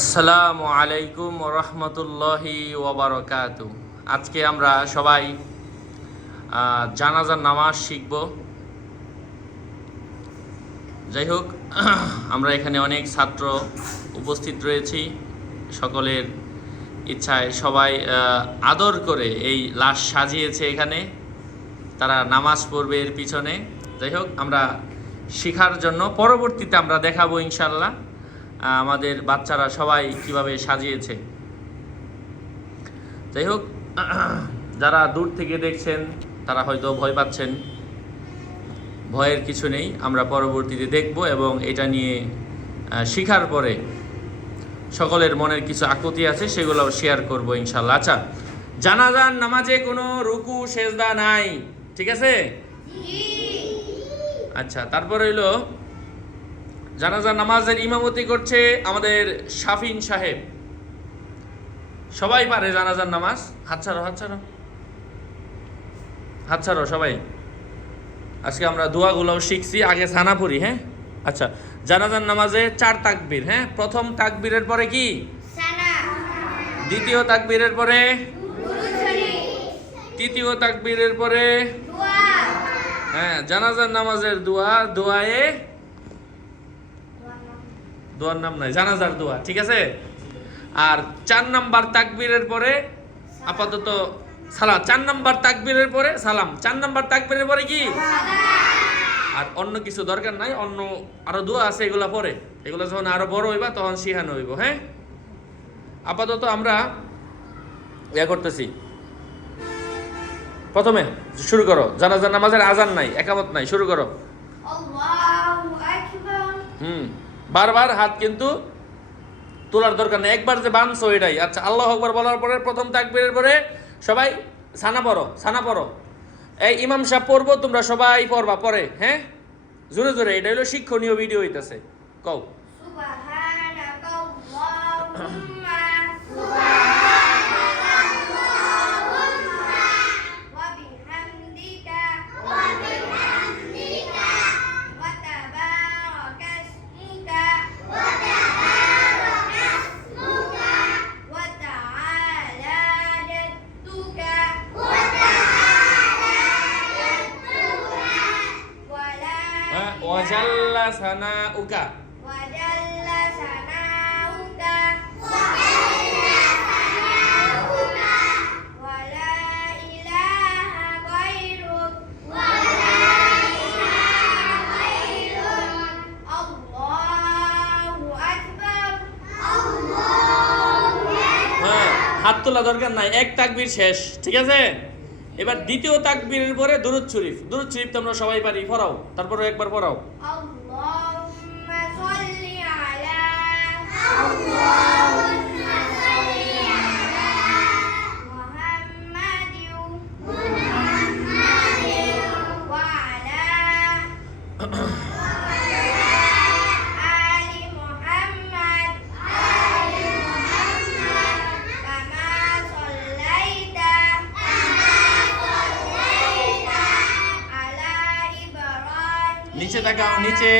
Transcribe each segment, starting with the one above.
আসসালামু আলাইকুম রহমতুল্লাহি ওয়াবারাকাতু। আজকে আমরা সবাই জানাজার নামাজ শিখব। যাই হোক, আমরা এখানে অনেক ছাত্র উপস্থিত রয়েছি। সকলের ইচ্ছায় সবাই আদর করে এই লাশ সাজিয়েছে এখানে, তারা নামাজ পড়বে এর পিছনে। যাই হোক, আমরা শিখার জন্য পরবর্তীতে আমরা দেখাবো ইনশাল্লাহ আমাদের বাচ্চারা সবাই কিভাবে সাজিয়েছে। যাই হোক, যারা দূর থেকে দেখছেন তারা হয়তো ভয় পাচ্ছেন। ভয়ের কিছু নেই, আমরা পরবর্তীতে দেখব এবং এটা নিয়ে শিখার পরে সকলের মনের কিছু আকুতি আছে সেগুলো শেয়ার করব ইনশাল্লাহ। আচ্ছা, জানাজার নামাজে কোনো রুকু সেজদা নাই, ঠিক আছে? আচ্ছা, তারপরে হইলো জানাজার নামাজের ইমামতি করছে আমাদের শাফিন সাহেব। সবাই পারে জানাজার নামাজ? হাত ছাড়ো, হাত ছাড়ো, হাত ছাড়ো সবাই। আজকে আমরা দোয়াগুলোও শিখছি, আগে সানা পড়ি। হ্যাঁ, আচ্ছা, জানাজার নামাজে 4 তাকবীর। হ্যাঁ, প্রথম তাকবীরের পরে কি? দ্বিতীয় তাকবীরের পরে? তৃতীয় তাকবীরের পরে? হ্যাঁ, জানাজার নামাজের দোয়ার নাম নাই, জানাজার দোয়া, ঠিক আছে? আর 4 নাম্বার তাকবীরের পরে আপাতত সালাম। 4 নাম্বার তাকবীরের পরে সালাম। 4 নাম্বার তাকবীরের পরে কি? আর অন্য কিছু দরকার নাই, অন্য আরো দোয়া আছে, এগুলা পরে। এগুলো যখন আরো বড় হইবা তখন শিখানো হইব। হ্যাঁ, আপাতত আমরা করতেছি। প্রথমে শুরু করো। জানাজার নামাজের আজান নাই, একামত নাই, শুরু করো। বারবার হাত কিন্তু তোলার দরকার নেই, একবার যে বানছো এটাই। আচ্ছা, আল্লাহু আকবার বলার পরে প্রথম তাকবীরের পরে সবাই সানা পড়ো। এই ইমাম সাহেব পড়বো, তোমরা সবাই পড়বা পরে। হ্যাঁ, জোরে জোরে, এটা হলো শিক্ষণীয় ভিডিও হইতাছে। কও ওয়াজাল্লা সানাউকা, ওয়ালা ইলাহা গায়রুক, আল্লাহু আকবার। হ্যাঁ, হাত তোলা দরকার নাই, এক তাকবীর শেষ, ঠিক আছে? এবার দ্বিতীয় তাকবীরের পরে দুরূদ শরীফ। দুরূদ শরীফ তো আমরা সবাই পারি, পড়াও। তারপরে একবার পড়াও। আল্লাহুম্মা সাল্লি আলা মুহাম্মাদিন ওয়া আলা আলি মুহাম্মাদ কামা সাল্লাইতা নিচে তাকাও, নিচে।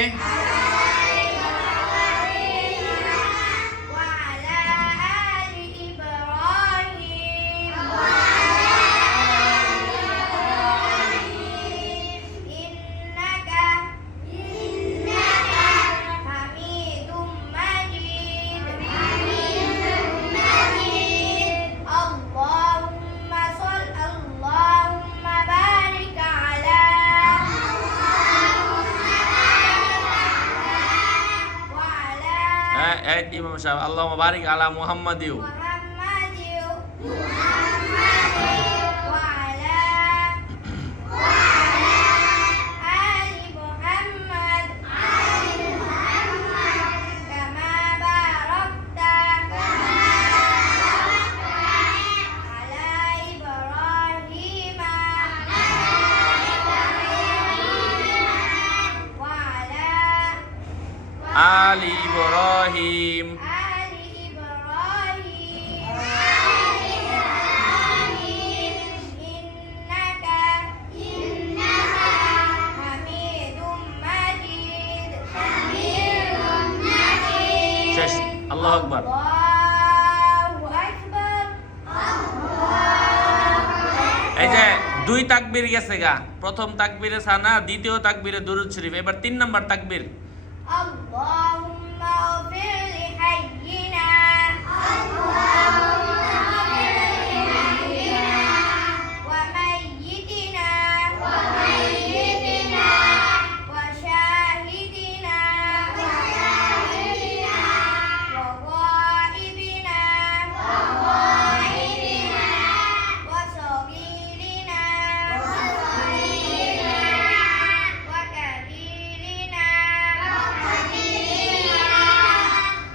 ইমাম সাহেব, আল্লাহুম্মা বারিক আলা মুহাম্মাদিউ আলি ইব্রাহিম আল্লাহু আকবার। আল্লাহু আকবার। এই যে 2 তাকবীর গেছে গা, প্রথম তাকবীরে সানা, দ্বিতীয় তাকবীরে দুরূদ শরীফ, এবার 3 নাম্বার তাকবীর। আল্লাহুম্মা ইগফির লিহাইয়িনা ওয়া মাইয়িতিনা ওয়া শাহিদিনা ওয়া গায়িবিনা ওয়া সগীরিনা ওয়া কাবীরিনা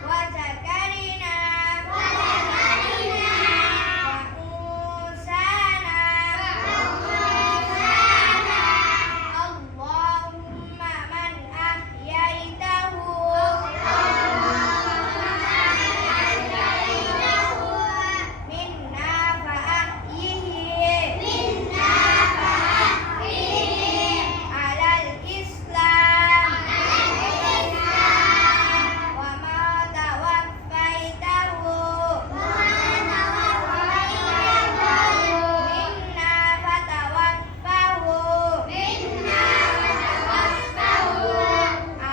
ওয়া যাকারিনা ওয়া উনসানা আল্লাহুম্মা মান আহইয়াইতাহু মিন্না ফাআহইহি আলাল ইসলাম ওয়া মা তাওয়াফাইতাহু মিন্না ফাতাওয়াফাহু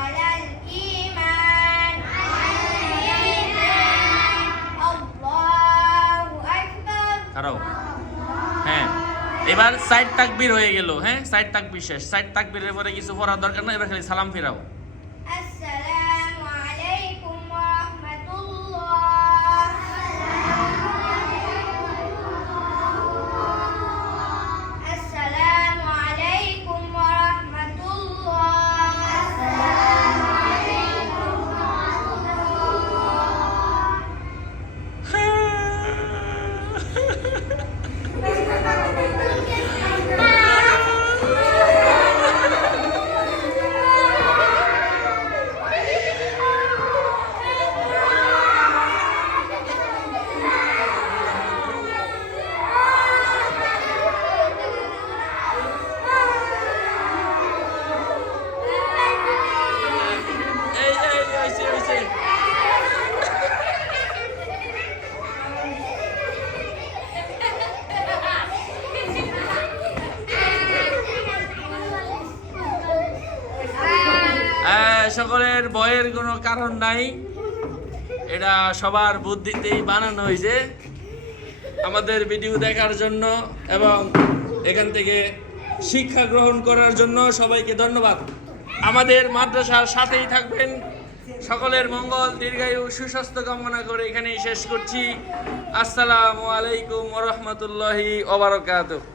আলাল ঈমান আল্লাহু আকবার। দাঁড়াও। হ্যাঁ, এবার 4 তাকবীর হয়ে গেল। হ্যাঁ, 4 তাকবীর শেষ। 4 তাকবীরের পরে কিছু পড়ার দরকার নাই, এবার খালি সালাম ফিরাও। আসসালামু আলাইকুম ওয়া রাহমাতুল্লাহ। আসসালামু আলাইকুম ওয়া রাহমাতুল্লাহ। এই হইছে। সকলের ভয়ের কোনো কারণ নাই, এটা সবার বুদ্ধিতেই বানানো হয়েছে আমাদের ভিডিও দেখার জন্য এবং এখান থেকে শিক্ষা গ্রহণ করার জন্য সবাইকে ধন্যবাদ। আমাদের মাদ্রাসার সাথেই থাকবেন। সকলের মঙ্গল, দীর্ঘায়ু, সুস্বাস্থ্য কামনা করে এখানেই শেষ করছি। আসসালামু আলাইকুম ওয়া রাহমাতুল্লাহি ওয়া বারাকাতুহু।